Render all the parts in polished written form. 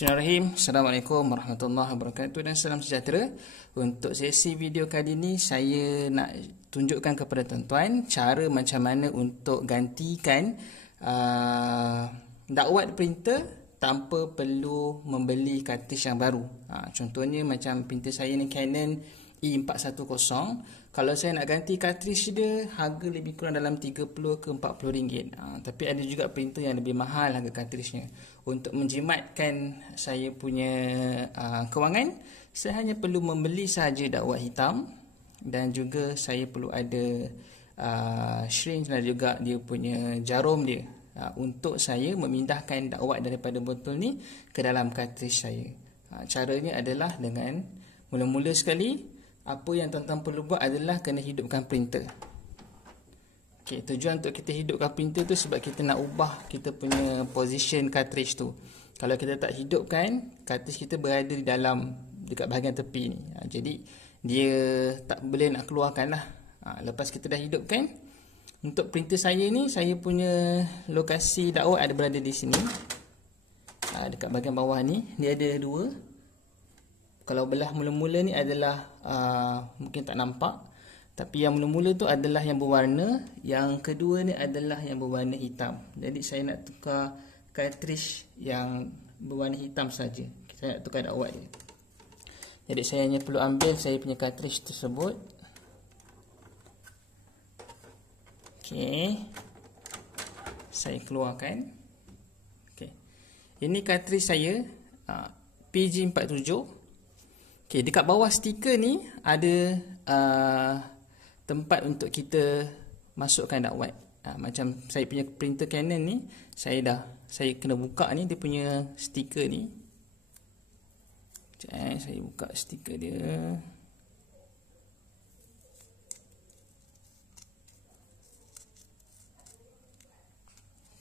Bismillahirrahmanirrahim. Assalamualaikum warahmatullahi wabarakatuh dan salam sejahtera. Untuk sesi video kali ini saya nak tunjukkan kepada tuan-tuan cara macam mana untuk gantikan dakwat printer tanpa perlu membeli kartridge yang baru. Contohnya macam printer saya ni Canon E410. Kalau saya nak ganti kartridge dia, harga lebih kurang dalam 30 ke 40 ringgit. Tapi ada juga printer yang lebih mahal harga kartridge-nya. Untuk menjimatkan saya punya kewangan, saya hanya perlu membeli saja dakwat hitam. Dan juga saya perlu ada syringe dan juga dia punya jarum dia. Untuk saya memindahkan dakwat daripada botol ni ke dalam kartridge saya. Caranya adalah dengan mula-mula sekali, apa yang tuan-tuan perlu buat adalah kena hidupkan printer. Okey, tujuan untuk kita hidupkan printer tu sebab kita nak ubah kita punya position cartridge tu. Kalau kita tak hidupkan, cartridge kita berada di dalam dekat bahagian tepi ni. Jadi dia tak boleh nak keluarkan lah. Lepas kita dah hidupkan, untuk printer saya ni, saya punya lokasi dakwat ada berada di sini. Dekat bahagian bawah ni, dia ada dua. Kalau belah mula-mula ni adalah mungkin tak nampak, tapi yang mula-mula tu adalah yang berwarna, yang kedua ni adalah yang berwarna hitam. Jadi saya nak tukar cartridge yang berwarna hitam saja. Saya nak tukar dakwat dia. Jadi saya hanya perlu ambil saya punya cartridge tersebut. Okey. Saya keluarkan. Okey. Ini cartridge saya PG47. Okay, dekat bawah stiker ni ada tempat untuk kita masukkan dakwat. Macam saya punya printer Canon ni, saya kena buka ni dia punya stiker ni. Saya buka stiker dia.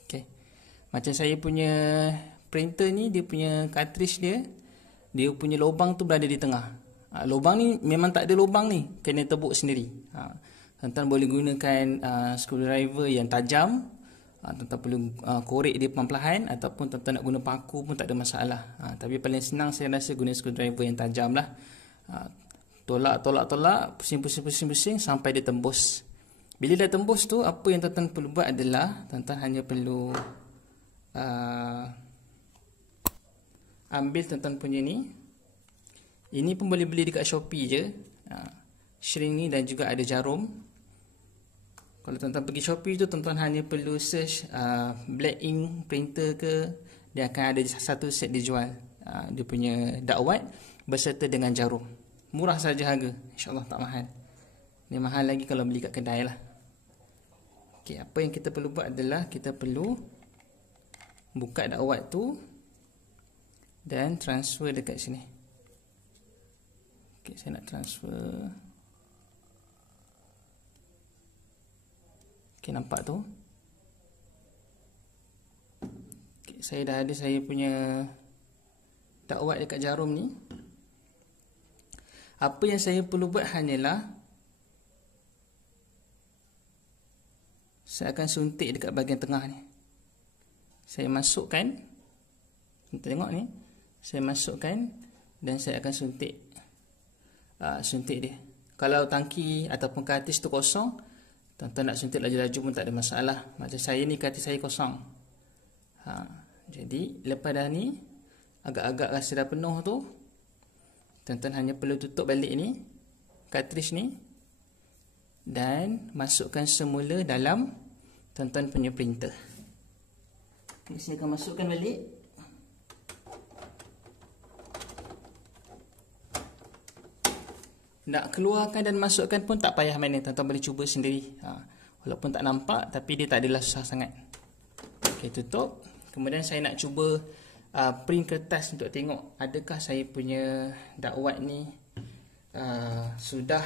Okay. Macam saya punya printer ni, dia punya cartridge dia punya lubang tu berada di tengah. Lubang ni memang tak ada lubang ni, kena tebuk sendiri. Tuan-tuan boleh gunakan screwdriver yang tajam. Tuan-tuan perlu korek dia perlahan-lahan, ataupun tuan-tuan nak guna paku pun tak ada masalah. Tapi paling senang saya rasa guna screwdriver yang tajam lah. Tolak, pusing sampai dia tembus. Bila dah tembus tu, apa yang tuan-tuan perlu buat adalah tuan-tuan hanya perlu ambil tuan-tuan punya ni. Ini pun boleh beli dekat Shopee je. Syring ni dan juga ada jarum. Kalau tuan-tuan pergi Shopee tu, tuan-tuan hanya perlu search black ink printer ke, dia akan ada satu set dijual. Dia punya dakwat berserta dengan jarum. Murah saja harga, insyaAllah tak mahal. Ni mahal lagi kalau beli kat kedai lah. Okay, apa yang kita perlu buat adalah kita perlu buka dakwat tu dan transfer dekat sini. Okay, saya nak transfer. Okay, nampak tu. Okay, saya dah ada saya punya dakwat dekat jarum ni. Apa yang saya perlu buat hanyalah saya akan suntik dekat bahagian tengah ni. Saya masukkan. Tengok ni. Saya masukkan dan saya akan suntik dia. Kalau tangki ataupun kartridge tu kosong, tuan-tuan nak suntik laju-laju pun tak ada masalah. Macam saya ni, kartridge saya kosong. Jadi lepas dah ni, agak-agak rasa dah penuh tu, tuan-tuan hanya perlu tutup balik ni kartridge ni dan masukkan semula dalam tuan-tuan punya printer. Saya akan masukkan balik. Nak keluarkan dan masukkan pun tak payah mana, tuan-tuan boleh cuba sendiri. Walaupun tak nampak, tapi dia tak adalah susah sangat. Okey, tutup. Kemudian saya nak cuba print kertas untuk tengok adakah saya punya dakwat ni sudah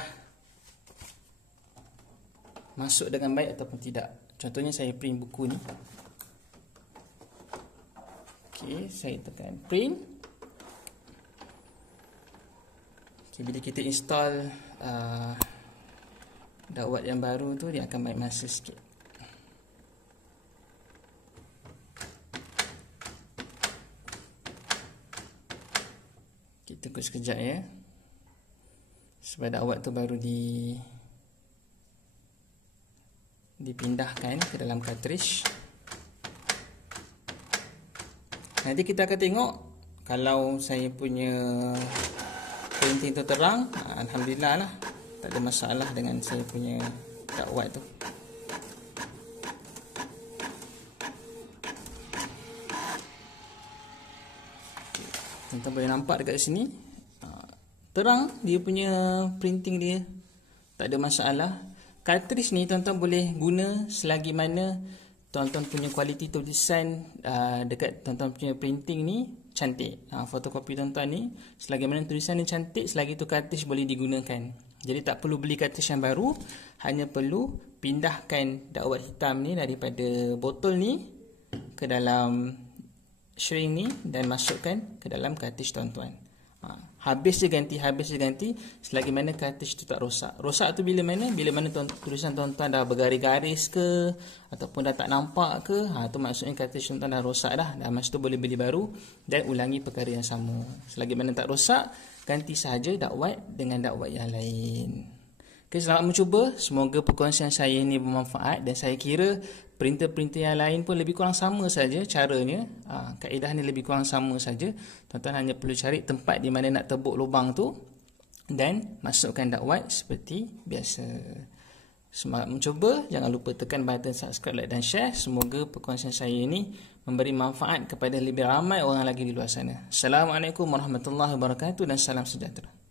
masuk dengan baik ataupun tidak. Contohnya saya print buku ni. Okey, saya tekan print. Okay, bila kita install dakwat yang baru tu, dia akan baik masa sikit. Tunggu sekejap ya, supaya dakwat tu baru dipindahkan ke dalam cartridge. Nanti kita akan tengok kalau saya punya printing tu terang, alhamdulillah lah, tak ada masalah dengan saya punya dakwat tu. Tuan-tuan boleh nampak dekat sini, terang dia punya printing dia, tak ada masalah. Cartridge ni tuan-tuan boleh guna selagi mana tuan-tuan punya kualiti tulisan dekat tuan-tuan punya printing ni cantik. Fotokopi tuan-tuan ni, selagi mana tulisan ni cantik, selagi tu cartridge boleh digunakan. Jadi tak perlu beli cartridge yang baru, hanya perlu pindahkan dakwat hitam ni daripada botol ni ke dalam shrink ni dan masukkan ke dalam cartridge tuan-tuan. Habis je ganti selagi mana cartridge tu tak rosak. Rosak tu bila mana tulisan tuan-tuan dah bergaris-garis ke ataupun dah tak nampak ke, tu maksudnya cartridge tuan-tuan dah rosak dah. Dan masa tu boleh beli baru dan ulangi perkara yang sama. Selagi mana tak rosak, ganti sahaja dakwat dengan dakwat yang lain. Okay, selamat mencuba. Semoga perkongsian saya ini bermanfaat, dan saya kira printer-printer yang lain pun lebih kurang sama saja caranya. Kaedah ni lebih kurang sama saja. Tuan-tuan hanya perlu cari tempat di mana nak tebuk lubang tu dan masukkan dakwat seperti biasa. Semangat mencuba. Jangan lupa tekan button subscribe, like dan share. Semoga perkongsian saya ini memberi manfaat kepada lebih ramai orang lagi di luar sana. Assalamualaikum warahmatullahi wabarakatuh dan salam sejahtera.